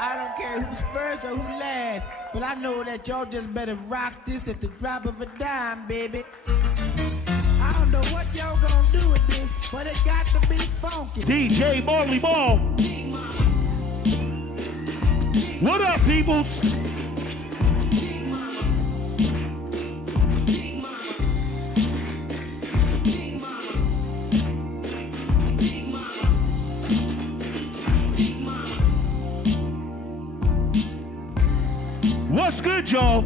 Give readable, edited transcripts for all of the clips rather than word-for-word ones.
I don't care who's first or who last, but I know that y'all just better rock this at the drop of a dime, baby. I don't know what y'all gonna do with this, but it got to be funky. DJ Marley Marl. What up, peoples? What's good, y'all?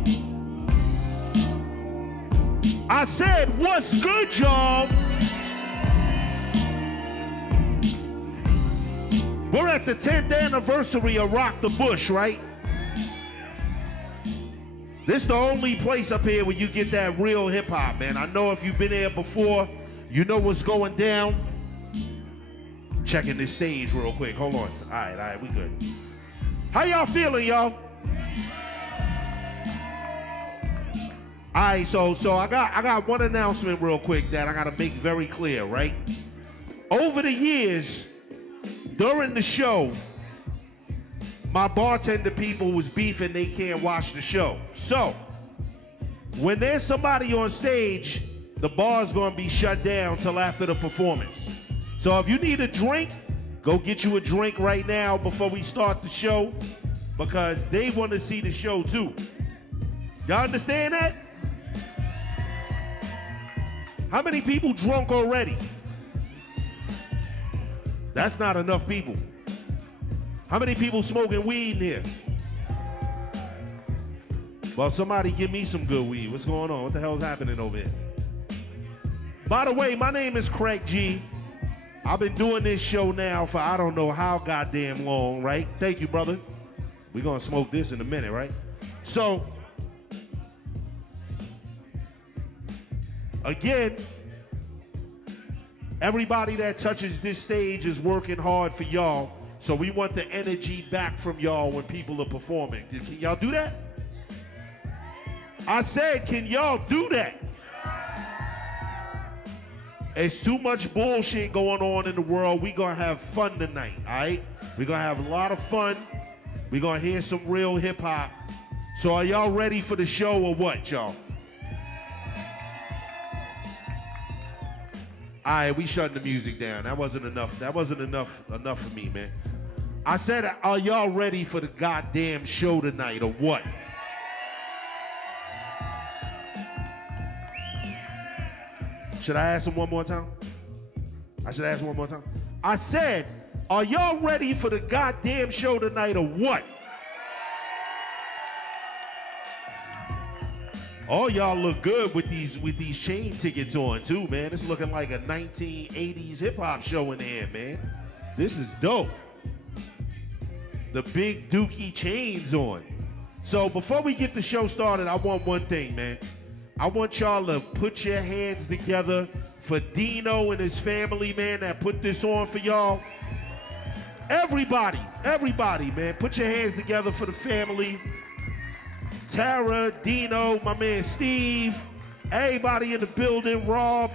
I said, what's good, y'all? We're at the 10th anniversary of Rock the Bush, right? This is the only place up here where you get that real hip-hop, man. I know if you've been here before, you know what's going down. Checking this stage real quick. Hold on. All right, we good. How y'all feeling, y'all? All right, so I got one announcement real quick that I got to make very clear, right? Over the years, during the show, my bartender people was beefing they can't watch the show. So, when there's somebody on stage, the bar's gonna be shut down till after the performance. So if you need a drink, go get you a drink right now before we start the show, because they want to see the show too. Y'all understand that? How many people drunk already? That's not enough people. How many people smoking weed in here? Well, somebody give me some good weed. What's going on? What the hell's happening over here? By the way, my name is Craig G. I've been doing this show now for I don't know how goddamn long, right? Thank you, brother. We're gonna smoke this in a minute, right? So, again, everybody that touches this stage is working hard for y'all, so we want the energy back from y'all when people are performing. Can y'all do that? I said, can y'all do that? It's too much bullshit going on in the world. We're gonna have fun tonight, all right? We're gonna have a lot of fun. We're gonna hear some real hip hop. So are y'all ready for the show or what, y'all? All right, we shutting the music down. That wasn't enough. That wasn't enough for me, man. I said, are y'all ready for the goddamn show tonight or what? Should I ask him one more time? I should ask him one more time. I said, are y'all ready for the goddamn show tonight or what? Oh, y'all look good with these chain tickets on too, man. It's looking like a 1980s hip hop show in there, man. This is dope. The big dookie chains on. So before we get the show started, I want one thing, man. I want y'all to put your hands together for Dino and his family, man, that put this on for y'all. Everybody, man, put your hands together for the family. Tara, Dino, my man Steve, everybody in the building, Rob.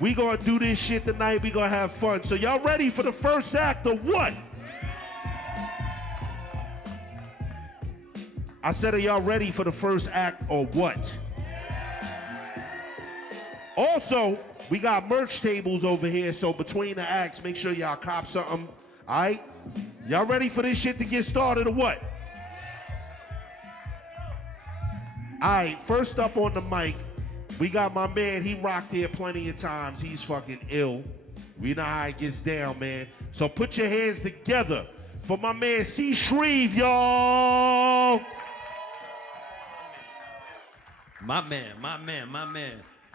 We gonna do this shit tonight. We gonna have fun. So y'all ready for the first act or what? I said, are y'all ready for the first act or what? Also, we got merch tables over here, so between the acts, make sure y'all cop something, all right? Y'all ready for this shit to get started or what? All right, first up on the mic, we got my man. He rocked here plenty of times. He's fucking ill. We know how he gets down, man. So put your hands together for my man C.Shreve, y'all. My man.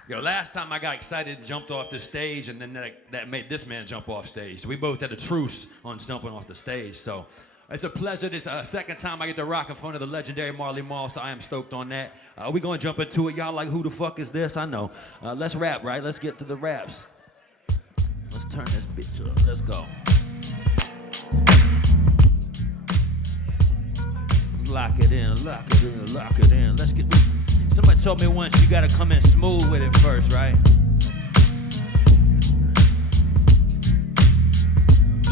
Yo, last time I got excited and jumped off the stage, and then that made this man jump off stage. So we both had a truce on jumping off the stage. So it's a pleasure. This second time I get to rock in front of the legendary Marley Marl, so I am stoked on that. We're going to jump into it. Y'all like, who the fuck is this? I know. Let's rap, right? Let's get to the raps. Let's turn this bitch up. Let's go. Lock it in. Let's get... Somebody told me once you gotta come in smooth with it first, right?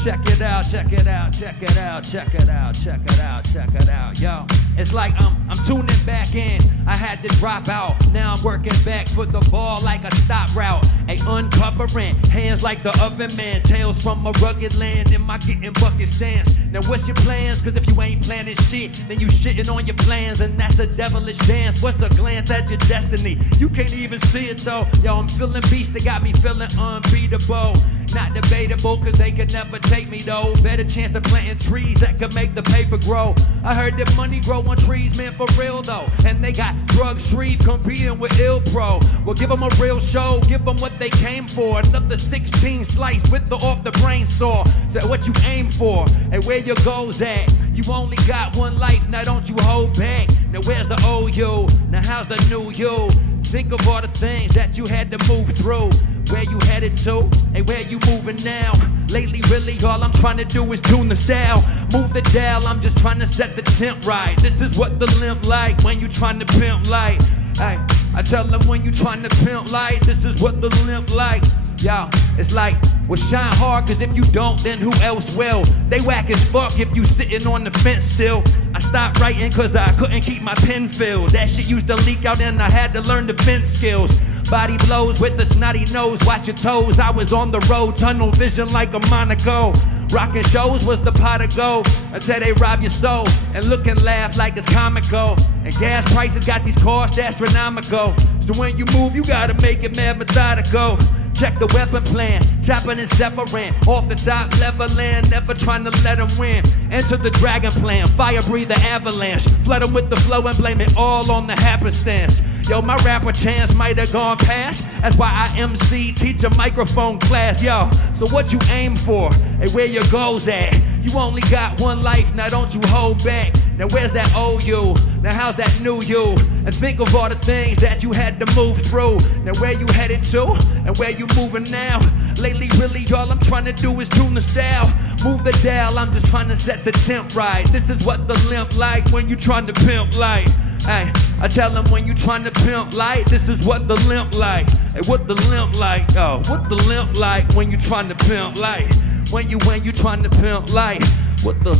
Check it out, check it out, check it out, check it out, check it out, check it out, yo. It's like I'm tuning back in. I had to drop out. Now I'm working back for the ball like a stop route. Uncovering hands like the oven man. Tales from a rugged land in my getting bucket stance. Now what's your plans? Cause if you ain't planning shit, then you shitting on your plans, and that's a devilish dance. What's a glance at your destiny? You can't even see it though. Yo, I'm feeling beast, they got me feeling unbeatable. Not debatable, cause they could never take me though. Better chance of planting trees that could make the paper grow. I heard that money grow on trees, man, for real though. And they got Shreve competing with Ill Pro. Well, give them a real show, give them what they came for. Another 16 sliced with the off the brain saw. Is what you aim for, and where your goals at? You only got one life, now don't you hold back. Now where's the old you? Now how's the new you? Think of all the things that you had to move through. Where you headed to, and where you moving now? Lately, really, all I'm trying to do is tune the style. Move the dial, I'm just trying to set the temp right. This is what the limp like when you trying to pimp light. Hey, I tell them when you trying to pimp light, this is what the limp like. Yo, it's like, well, shine hard, cause if you don't, then who else will? They whack as fuck if you sitting on the fence still. I stopped writing cause I couldn't keep my pen filled. That shit used to leak out and I had to learn defense skills. Body blows with the snotty nose, watch your toes. I was on the road, tunnel vision like a Monaco. Rockin' shows was the pot of gold until they rob your soul and look and laugh like it's comical. And gas prices got these costs astronomical. So when you move, you gotta make it mad methodical. Check the weapon plan, chopping and severing. Off the top, leveling, never trying to let them win. Enter the dragon plan, fire breathe the avalanche. Flood them with the flow and blame it all on the happenstance. Yo, my rapper chance might have gone past. That's why I MC, teach a microphone class. Yo, so what you aim for? Hey, where your goals at? You only got one life, now don't you hold back. Now where's that old you? Now how's that new you? And think of all the things that you had to move through. Now where you headed to and where you moving now? Lately, really, all I'm trying to do is tune the style. Move the dial, I'm just trying to set the temp right. This is what the limp like when you trying to pimp light. Hey, I tell them when you trying to pimp light, this is what the limp like. Hey, what the limp like? Oh, what the limp like when you trying to pimp light? When you trying to pimp light? What the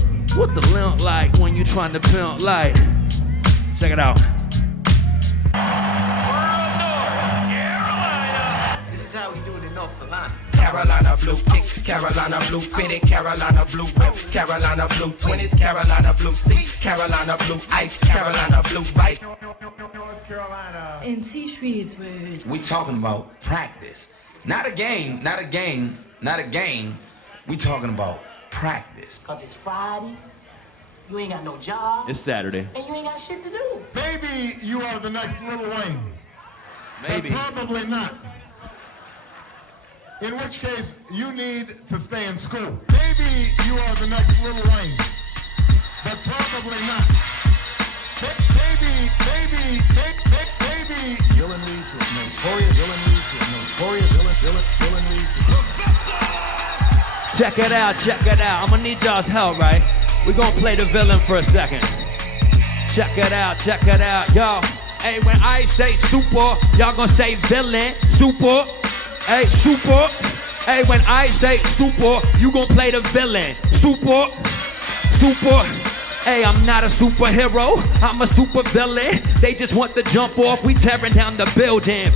limp like when you trying to pimp light? Check it out. This is how we do it in North Carolina. Carolina blue kicks, Carolina blue fitted, Carolina blue whip, Carolina blue 20s, Carolina blue seats, Carolina blue ice, Carolina blue bite. In C.Shreve's words, we talking about practice. Not a game, not a game, not a game. We talking about practice. Cause it's Friday, you ain't got no job. It's Saturday. And you ain't got shit to do. Maybe you are the next Lil Wayne. Maybe. But probably not. In which case, you need to stay in school. Maybe you are the next Lil Wayne. But probably not. Maybe. Dylan Reed was notorious. Dylan Reed. Check it out, check it out. I'm gonna need y'all's help, right? We're gonna play the villain for a second. Check it out, yo. Hey, when I say super, y'all gonna say villain, super. Hey, super. Hey, when I say super, you gonna play the villain, super. Hey, I'm not a superhero, I'm a super villain. They just want to jump off, we tearing down the building.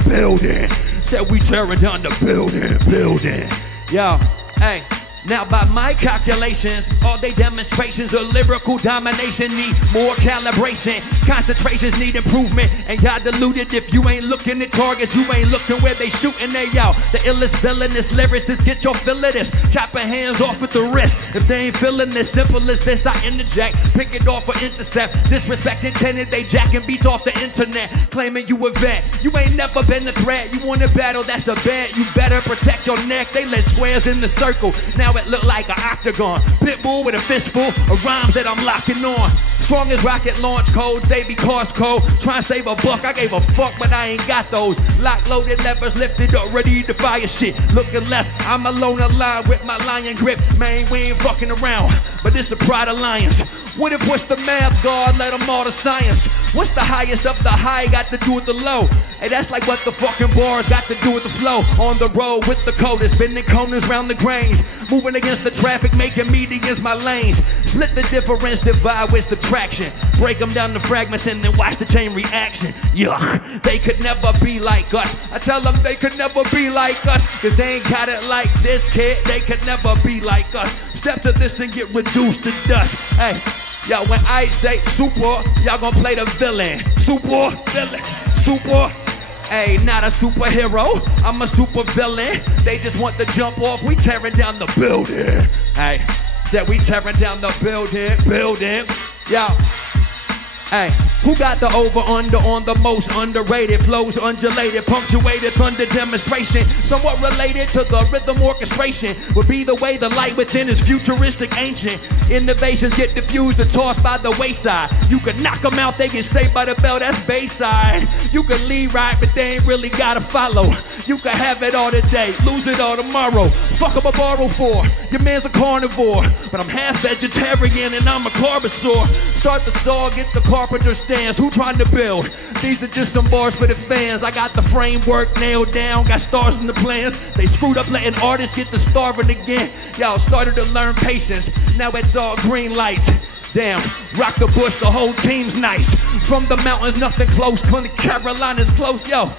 Said we tearing down the building. Yo, hey. Now by my calculations, all they demonstrations of lyrical domination need more calibration. Concentrations need improvement, and y'all deluded if you ain't looking at targets, you ain't looking where they shooting they out. The illest villainous lyricists get your fill of this. Chopping hands off at the wrist. If they ain't feeling this, simple as this, I interject. Pick it off or intercept. Disrespect intended, they jacking beats off the internet. Claiming you a vet, you ain't never been a threat. You want to battle, that's a bet. You better protect your neck, they let squares in the circle. Now it look like an octagon. Pitbull with a fistful of rhymes that I'm locking on. Strong as rocket launch codes, they be Costco. Trying to save a buck, I gave a fuck, but I ain't got those. Lock loaded, levers lifted up, ready to fire shit. Looking left, I'm alone alive with my lion grip. Man, we ain't fucking around, but it's the Pride Alliance. What if what's the math, God? Let them all to science. What's the highest of the high got to do with the low? Hey, that's like what the fucking bars got to do with the flow. On the road with the coders, spinning corners round the grains. Moving against the traffic, making medians my lanes. Split the difference, divide with subtraction. Break them down to fragments and then watch the chain reaction. Yuck, they could never be like us. I tell them they could never be like us. Cause they ain't got it like this, kid. They could never be like us. Step to this and get reduced to dust. Hey, yo, when I say super, y'all gonna play the villain. Super villain, super. Hey, not a superhero, I'm a super villain. They just want to jump off, we tearing down the building. Hey, said we tearing down the building. Yo. Hey, who got the over-under on the most underrated? Flows undulated, punctuated, thunder demonstration. Somewhat related to the rhythm orchestration. Would be the way the light within is futuristic, ancient. Innovations get diffused and tossed by the wayside. You can knock them out, they get stayed by the bell, that's Bayside. You can lead right, but they ain't really gotta follow. You can have it all today, lose it all tomorrow. Fuck up a borrow for, your man's a carnivore. But I'm half vegetarian and I'm a carbosaur. Start the saw, get the carpenter stance. Who trying to build? These are just some bars for the fans. I got the framework nailed down, got stars in the plans. They screwed up letting artists get to starving again. Y'all started to learn patience, now it's all green lights. Damn, rock the bush, the whole team's nice. From the mountains, nothing close, Carolina's close, yo.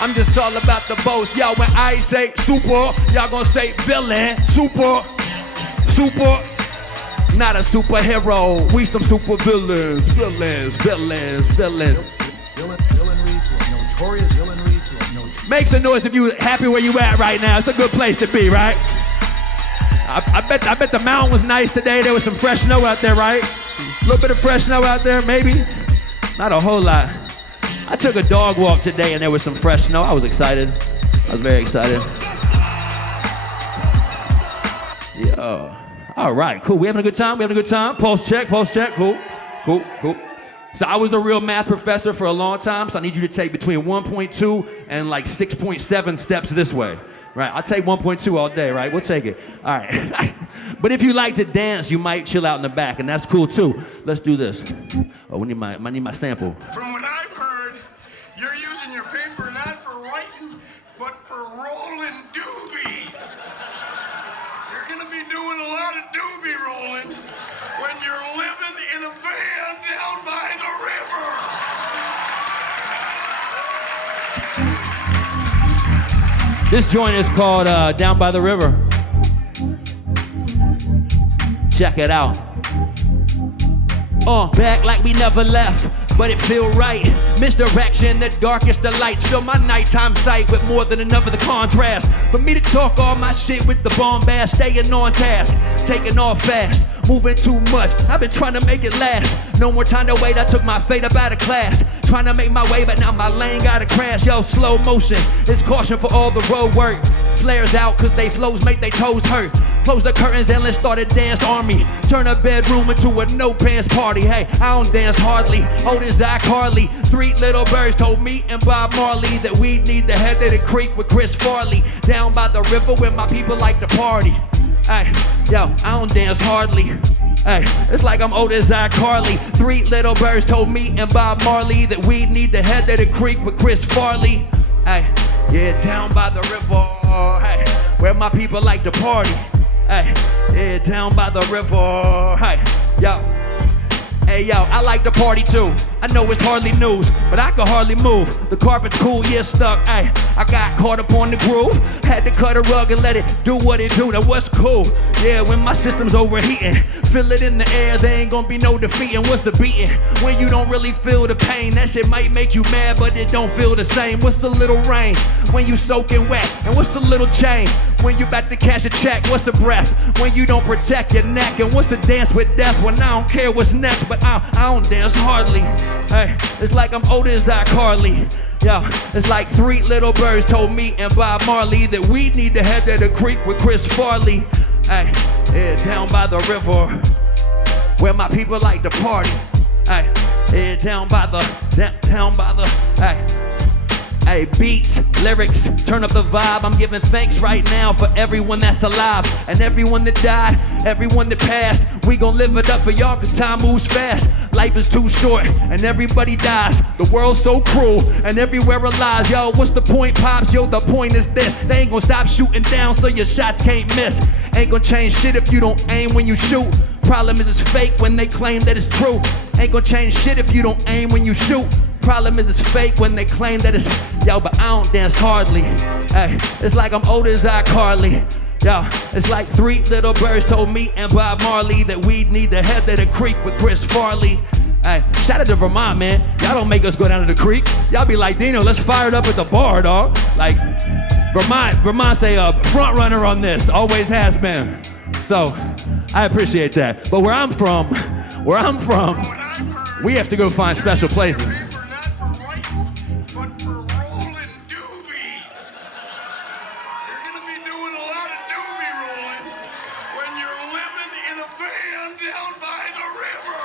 I'm just all about the boast, yo. When I say super, y'all gonna say villain. Super. Not a superhero, we some super villains. Villain reads notorious villain reads. Make some noise if you happy where you at right now. It's a good place to be, right? I bet the mountain was nice today. There was some fresh snow out there, right? A little bit of fresh snow out there, maybe? Not a whole lot. I took a dog walk today and there was some fresh snow. I was excited. I was very excited. Yo. All right, cool. We having a good time? Pulse check. Cool. So I was a real math professor for a long time, so I need you to take between 1.2 and like 6.7 steps this way. Right, I'll take 1.2 all day, right? We'll take it. All right. But if you like to dance, you might chill out in the back, and that's cool too. Let's do this. Oh, we need my sample. From what I've heard, you're using your paper not for writing, but for rolling doobies. You're gonna be doing a lot of doobie rolling when you're living in a van down by the river. This joint is called Down by the River. Check it out. Back like we never left, but it feel right. Misdirection, the darkest of lights. Fill my nighttime sight with more than enough of the contrast. For me to talk all my shit with the bombast, staying on task, taking off fast, moving too much. I've been trying to make it last. No more time to wait, I took my fate up out of class. Trying to make my way, but now my lane gotta crash. Yo, slow motion, it's caution for all the road work. Flares out cause they flows make they toes hurt. Close the curtains and let's start a dance army. Turn a bedroom into a no pants party. Hey, I don't dance hardly. Old as Zach Harley. 3 little birds told me and Bob Marley that we need to head to the creek with Chris Farley. Down by the river where my people like to party. Hey, yo, I don't dance hardly. Hey, it's like I'm old as Zach Harley. 3 little birds told me and Bob Marley that we need to head to the creek with Chris Farley. Hey, yeah, down by the river. Hey, where my people like to party. Hey, yeah, down by the river. Hey, yo. Hey, yo, I like to party too. I know it's hardly news, but I can hardly move. The carpet's cool, yeah, stuck. Ay, I got caught up on the groove. Had to cut a rug and let it do what it do. Now what's cool? Yeah, when my system's overheating, feel it in the air, there ain't gonna be no defeating. What's the beating? When you don't really feel the pain, that shit might make you mad, but it don't feel the same. What's the little rain? When you soaking wet, and what's the little chain? When you about to cash a check, what's the breath? When you don't protect your neck, and what's the dance with death? When I don't care what's next, but I don't dance hardly. Hey, it's like I'm older as Zach Harley. Yo, it's like 3 little birds told me and Bob Marley that we need to head to the creek with Chris Farley. Hey, yeah, down by the river, where my people like to party. Hey, yeah, down by the, hey. Hey, beats, lyrics, turn up the vibe. I'm giving thanks right now for everyone that's alive and everyone that died, everyone that passed. We gon' live it up for y'all cause time moves fast. Life is too short and everybody dies. The world's so cruel and everywhere are lies. Yo, what's the point, Pops? Yo, the point is this. They ain't gonna stop shooting down so your shots can't miss. Ain't gonna change shit if you don't aim when you shoot. Problem is it's fake when they claim that it's true. Ain't gonna change shit if you don't aim when you shoot. Problem is it's fake when they claim that it's, yo, but I don't dance hardly. Hey, it's like I'm old as iCarly. Yo, it's like 3 little birds told me and Bob Marley that we'd need to head to the creek with Chris Farley. Hey, shout out to Vermont, man. Y'all don't make us go down to the creek. Y'all be like, Dino, let's fire it up at the bar, dog. Like, Vermont's a front runner on this, always has been. So, I appreciate that. But where I'm from, we have to go find special places.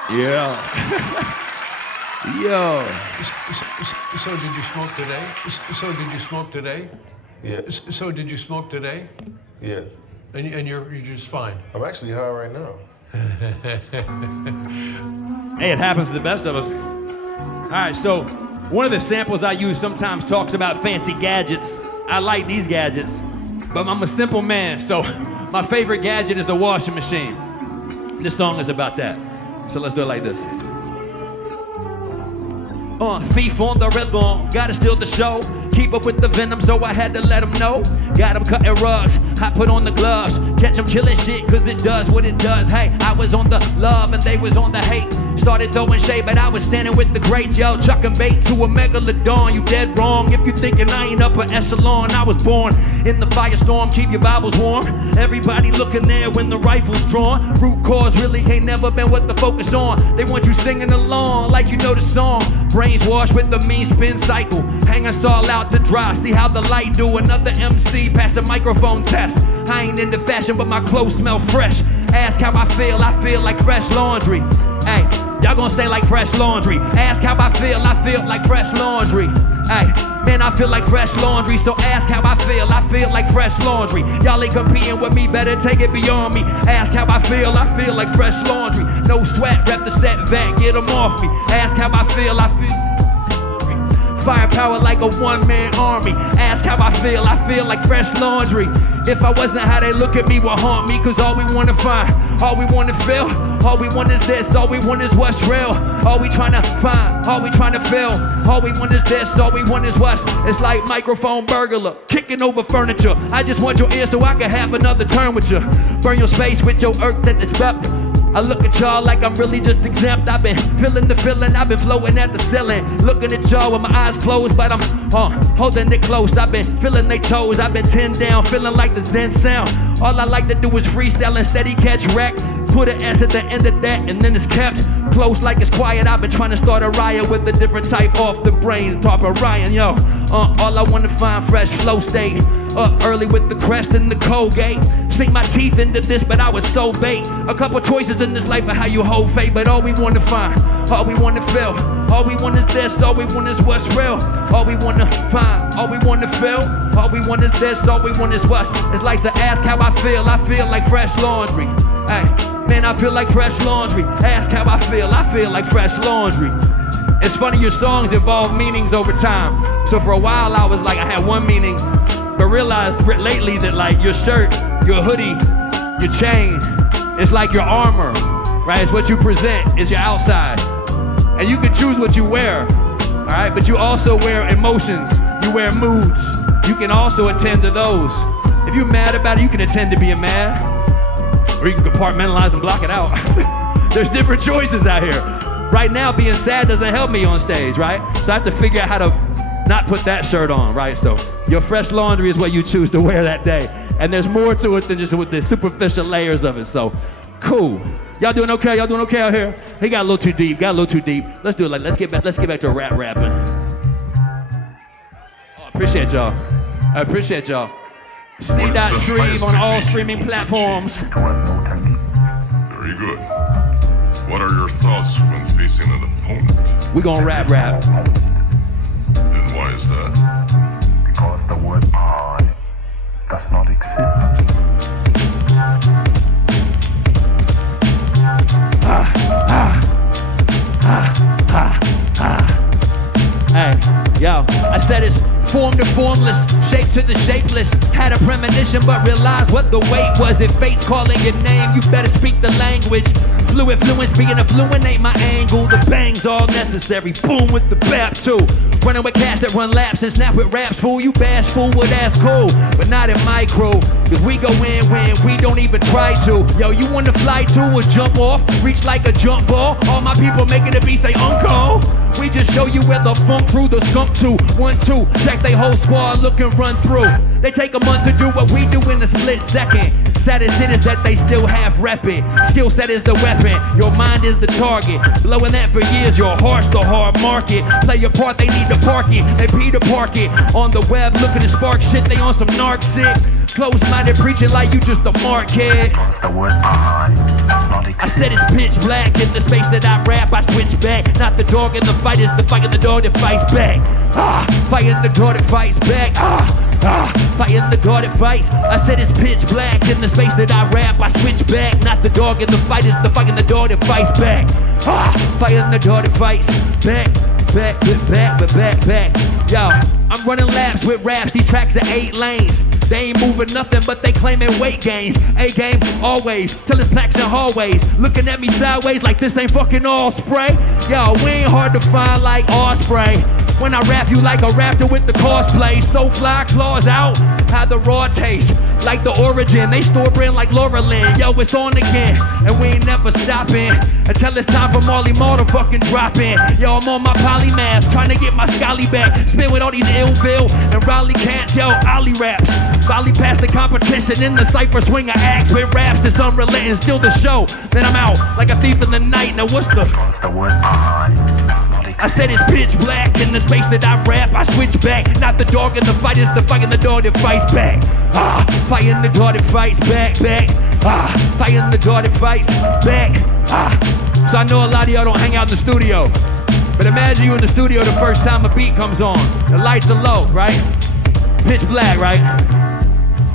Yeah. Yo. So did you smoke today? So did you smoke today? Yeah. So did you smoke today? Yeah. And you're just fine. I'm actually high right now. Hey, it happens to the best of us. All right, so one of the samples I use sometimes talks about fancy gadgets. I like these gadgets, but I'm a simple man, so my favorite gadget is the washing machine. This song is about that. So let's do it like this. Thief on the rhythm, gotta steal the show. Keep up with the venom, so I had to let them know. Got them cutting rugs, I put on the gloves. Catch them killing shit, cause it does what it does. Hey, I was on the love and they was on the hate. Started throwing shade, but I was standing with the greats. Yo, chucking bait to a megalodon. You dead wrong if you thinking I ain't upper echelon. I was born in the firestorm, keep your Bibles warm. Everybody looking there when the rifle's drawn. Root cause really ain't never been what the focus on. They want you singing along like you know the song. Brains washed with the mean spin cycle. Hang us all out to dry, see how the light do. Another MC pass a microphone test. I ain't into fashion, but my clothes smell fresh. Ask how I feel like fresh laundry. Hey, y'all gonna stay like fresh laundry. Ask how I feel like fresh laundry. Hey, man, I feel like fresh laundry, so ask how I feel like fresh laundry. Y'all ain't competing with me, better take it beyond me. Ask how I feel like fresh laundry. No sweat, rep the set vet, get them off me. Ask how I feel firepower like a one-man army. Ask how I feel like fresh laundry. If I wasn't how they look at me would haunt me, cause all we wanna find, all we wanna feel, all we want is this, all we want is what's real. All we tryna find, all we tryna feel, all we want is this, all we want is what's. It's like microphone burglar, kicking over furniture. I just want your ear so I can have another turn with you. Burn your space with your earth that it's up. I look at y'all like I'm really just exempt. I've been feeling the feeling, I've been floating at the ceiling. Looking at y'all with my eyes closed, but I'm holding it close. I've been feeling they toes, I've been 10 down, feeling like the Zen sound. All I like to do is freestyle and steady catch wreck. Put an S at the end of that and then it's kept close like it's quiet. I've been trying to start a riot with a different type off the brain. Top of Ryan, yo. All I wanna find fresh flow state. Up early with the crest and the Colgate. Sink my teeth into this, but I was so bait. A couple choices in this life of how you hold fate, but all we wanna find, all we wanna feel, all we want is this, all we want is what's real. All we wanna find, all we wanna feel, all we want is this, all we want is what's. It's like to ask how I feel like fresh laundry. Hey, man, I feel like fresh laundry. Ask how I feel like fresh laundry. It's funny, your songs evolve meanings over time. So for a while I was like, I had one meaning, but realized lately that like your shirt, your hoodie, your chain, it's like your armor, right? It's what you present, is your outside. And you can choose what you wear, all right? But you also wear emotions, you wear moods. You can also attend to those. If you're mad about it, you can attend to being mad, or you can compartmentalize and block it out. There's different choices out here. Right now, being sad doesn't help me on stage, right? So I have to figure out how to not put that shirt on, right? So your fresh laundry is what you choose to wear that day. And there's more to it than just with the superficial layers of it, so cool. Y'all doing okay? Y'all doing okay out here? He got a little too deep, Let's do it like, let's get back to rapping. Oh, I appreciate y'all. C.Shreve on all streaming platforms. Very good. What are your thoughts when facing an opponent? We gonna rap. And why is that? Because the word I does not exist. Hey, yo, I said it's form to formless, shape to the shapeless. Had a premonition but realized what the weight was. If fate's calling your name, you better speak the language. Fluid fluence, being affluent ain't my angle. The bang's all necessary, boom with the bap too. Running with cash that run laps and snap with raps, fool. You bashful, well that's cool, but not in my crew. Cause we go in when we don't even try to. Yo, you wanna fly to or jump off, reach like a jump ball. All my people making the beat say uncle. We just show you where the funk through the skunk to. 1, 2, check they whole squad, look and run through. They take a month to do what we do in a split second. Saddest shit is that they still half reppin'. Skill set is the weapon, your mind is the target. Blowing that for years, your heart's the hard market. Play your part, they need to park it, they pee to park it. On the web, looking to spark shit, they on some narc shit. Close-minded preaching like you just a markhead. The word I does not exist. I said it's pitch black, in the space that I rap, I switch back. Not the dog in the fight, it's the fight in the dog that fights back. Fighting the dog that fights back. Fighting the dog that fights. I said it's pitch black, in the space that I rap, I switch back. Not the dog in the fight, it's the fight in the dog that fights back. Fighting the dog that fights back. Back. Yo, I'm running laps with raps, these tracks are 8 lanes. They ain't moving nothing, but they claiming weight gains. A-game, always, till it's plaques in hallways. Looking at me sideways like this ain't fucking all spray. Yo, we ain't hard to find like Osprey. When I rap you like a raptor with the cosplay. So fly, claws out, had the raw taste. Like the origin, they store brand like Laurelin. Yo, it's on again, and we ain't never stopping until it's time for Marley Marl to fucking drop in. Yo, I'm on my polymath, trying to get my scally back. Spin with all these Illville and Raleigh cats, yo, Ollie raps. Volley past the competition in the cypher, swing a axe with raps that's unrelenting. Still the show, then I'm out like a thief in the night. Now what's the word I said it's pitch black, in the space that I rap, I switch back. Not the dog in the fight, it's the fight in the dog that fights back. Fighting the dog that fights back. Fighting the dog that fights back. So I know a lot of y'all don't hang out in the studio, but imagine you in the studio the first time a beat comes on. The lights are low, right? Pitch black, right?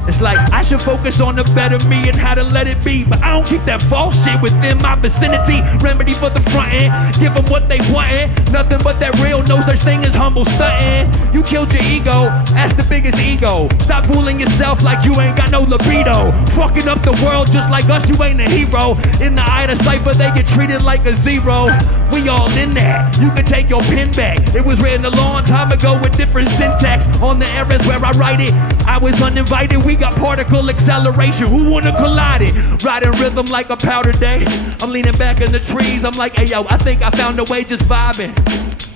It's like, I should focus on the better me and how to let it be. But I don't keep that false shit within my vicinity. Remedy for the front end, give them what they wantin'. Nothing but that real, no such thing as humble stuntin'. You killed your ego, that's the biggest ego. Stop fooling yourself like you ain't got no libido. Fucking up the world just like us, you ain't a hero. In the eye of the cypher, they get treated like a zero. We all in that, you can take your pen back. It was written a long time ago with different syntax. On the errors where I write it, I was uninvited. We got particle acceleration, who wanna collide it? Riding rhythm like a powder day. I'm leaning back in the trees, I'm like, hey yo, I think I found a way, just vibing.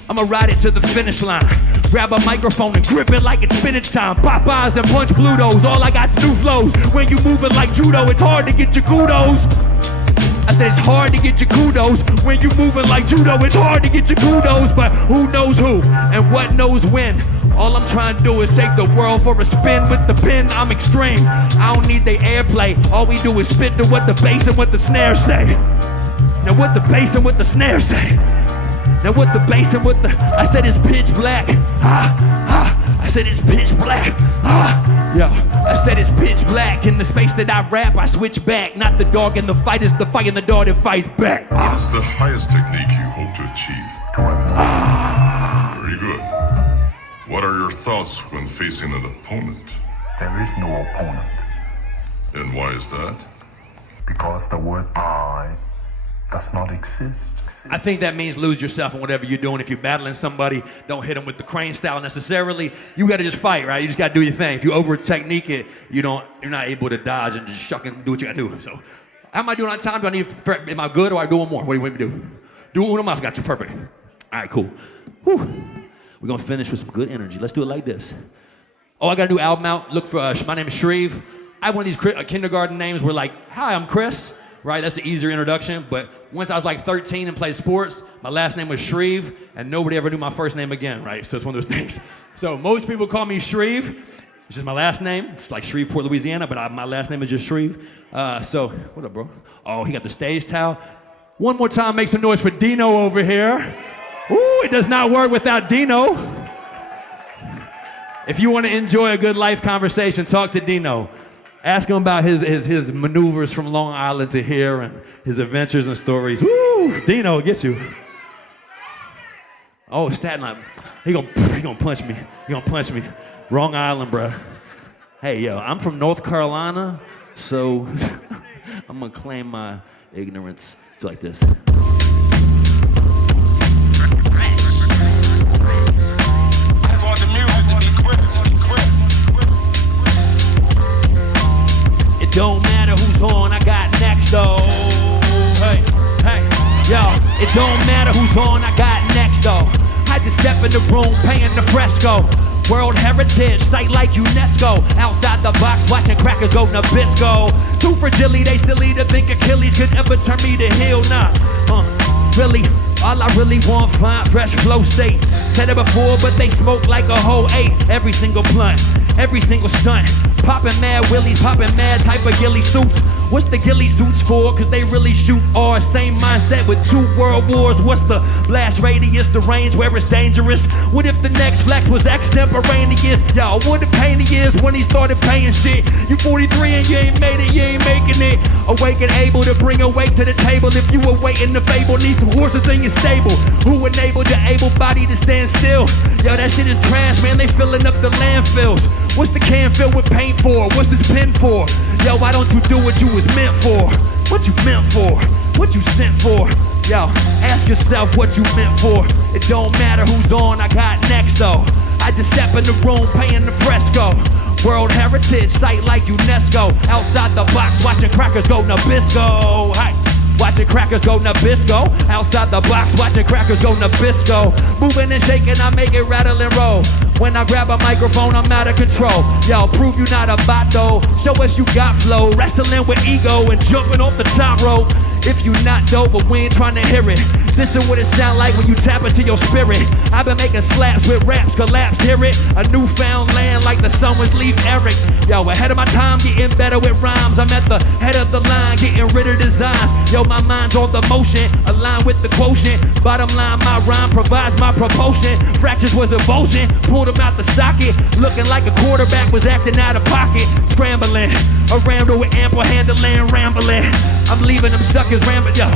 I'ma ride it to the finish line. Grab a microphone and grip it like it's spinach time. Popeyes and punch Blutos, all I got's new flows. When you moving like judo, it's hard to get your kudos. I said it's hard to get your kudos. When you moving like judo, it's hard to get your kudos. But who knows who and what knows when? All I'm trying to do is take the world for a spin with the pen. I'm extreme, I don't need the airplay. All we do is spit to what the bass and what the snare say. Now what the bass and what the snare say. Now what the bass and what the, I said it's pitch black. I said it's pitch black. Yo, I said it's pitch black. In the space that I rap, I switch back. Not the dog in the fight, it's the fight in the dog that fights back. What is the highest technique you hope to achieve? Very good. What are your thoughts when facing an opponent? There is no opponent. And why is that? Because the word I does not exist. I think that means lose yourself in whatever you're doing. If you're battling somebody, don't hit them with the crane style necessarily. You gotta just fight, right? You just gotta do your thing. If you over technique it, you're not able to dodge and just shuck and do what you gotta do. So, how am I doing on time? Do I need? Am I good or I do one more? What do you want me to do? Do one more. Got you perfect. All right, cool. Whew. We're gonna finish with some good energy. Let's do it like this. Oh, I got a new album out. Look for my name is Shreve. I have one of these kindergarten names where like, hi, I'm Chris. Right, that's the easier introduction, but once I was like 13 and played sports, my last name was Shreve, and nobody ever knew my first name again, right? So it's one of those things. So most people call me Shreve, which is my last name. It's like Shreveport, Louisiana, but my last name is just Shreve. So, what up, bro? Oh, he got the stage towel. One more time, make some noise for Dino over here. Ooh, it does not work without Dino. If you want to enjoy a good life conversation, talk to Dino. Ask him about his maneuvers from Long Island to here and his adventures and stories. Woo! Dino, get you. Oh, Staten Island. He gonna punch me. He gonna punch me. Wrong island, bruh. Hey, yo, I'm from North Carolina, so I'm gonna claim my ignorance. It's like this. It don't matter who's on, I got next though. Hey, hey, yo, it don't matter who's on, I got next though. I just step in the room, paying the Fresco. World Heritage Site like UNESCO. Outside the box, watching crackers go Nabisco. Too fragile, they silly to think Achilles could ever turn me to heel. Nah, really, all I really want, fine, fresh flow state. Said it before, but they smoke like a whole eight. Every single blunt, every single stunt. Popping mad willies, popping mad type of ghillie suits. What's the ghillie suits for? Cause they really shoot ours. Same mindset with 2 world wars. What's the blast radius, the range where it's dangerous? What if the next flex was extemporaneous? Yo, what the pain he is when he started paying shit. You 43 and you ain't made it, you ain't making it. Awake and able to bring a weight to the table. If you were waiting to fable, need some horses in your stable. Who enabled your able body to stand still? Yo, that shit is trash, man, they filling up the landfills. What's the can filled with paint for? What's this pen for? Yo, why don't you do what you was meant for? What you meant for? What you sent for? Yo, ask yourself what you meant for. It don't matter who's on, I got next though. I just step in the room, paying the Fresco. World Heritage Site like UNESCO. Outside the box, watching crackers go Nabisco. Hi. Watching crackers go Nabisco. Outside the box, watching crackers go Nabisco. Moving and shaking, I make it rattle and roll. When I grab a microphone, I'm out of control. Yo, prove you not a bot though. Show us you got flow. Wrestling with ego and jumping off the top rope. If you not dope, but we ain't trying to hear it. This is what it sound like when you tap into your spirit. I've been making slaps with raps, collapse, hear it. A newfound land like the summer's leaf Eric. Yo, ahead of my time, getting better with rhymes. I'm at the head of the line, getting rid of designs. Yo, my mind's on the motion, aligned with the quotient. Bottom line, my rhyme provides my propulsion. Fractures was avulsion, pulled him out the socket. Looking like a quarterback was acting out of pocket. Scrambling, a ramble with ample handling, rambling. I'm leaving them stuck as rambling, yo.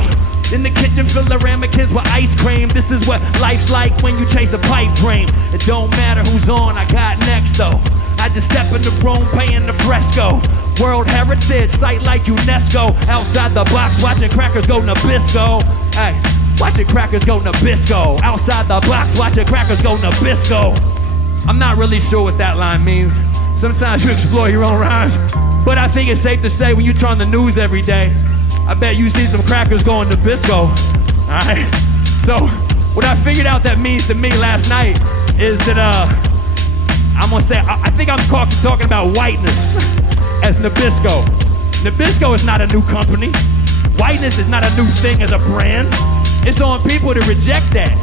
In the kitchen, fill of ramekins with ice cream. This is what life's like when you chase a pipe dream. It don't matter who's on, I got next though. I just step in the room, paying the Fresco. World Heritage Site like UNESCO. Outside the box, watching crackers go Nabisco. Hey, watching crackers go Nabisco. Outside the box, watching crackers go Nabisco. I'm not really sure what that line means. Sometimes you explore your own rhymes. But I think it's safe to say when you turn the news every day, I bet you see some crackers going Nabisco. Alright? So, what I figured out that means to me last night is that, I'm gonna say, I think I'm talking about whiteness as Nabisco. Nabisco is not a new company. Whiteness is not a new thing as a brand. It's on people to reject that.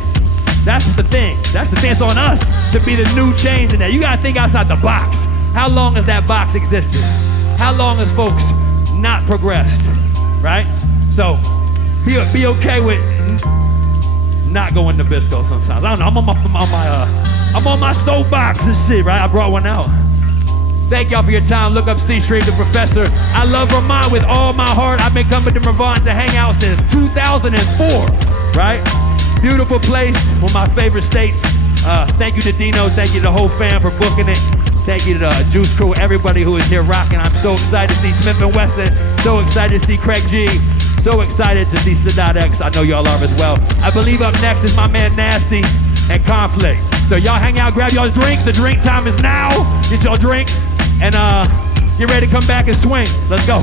That's the thing. That's the thing. It's on us to be the new change in that. You gotta think outside the box. How long has that box existed? How long has folks not progressed? Right? So, be okay with not going to Nabisco sometimes. I don't know, I'm on my soapbox and shit, right? I brought one out. Thank y'all for your time. Look up C.Shreve the Professor. I love Vermont with all my heart. I've been coming to Vermont to hang out since 2004, right? Beautiful place, one of my favorite states. Thank you to Dino, thank you to the whole fam for booking it. Thank you to the Juice Crew, everybody who is here rocking. I'm so excited to see Sniff Wesson. So excited to see Craig G. So excited to see Sadat X. I know y'all are as well. I believe up next is my man Nasty Konflik. So y'all hang out, grab y'all drinks. The drink time is now. Get y'all drinks and get ready to come back and swing. Let's go.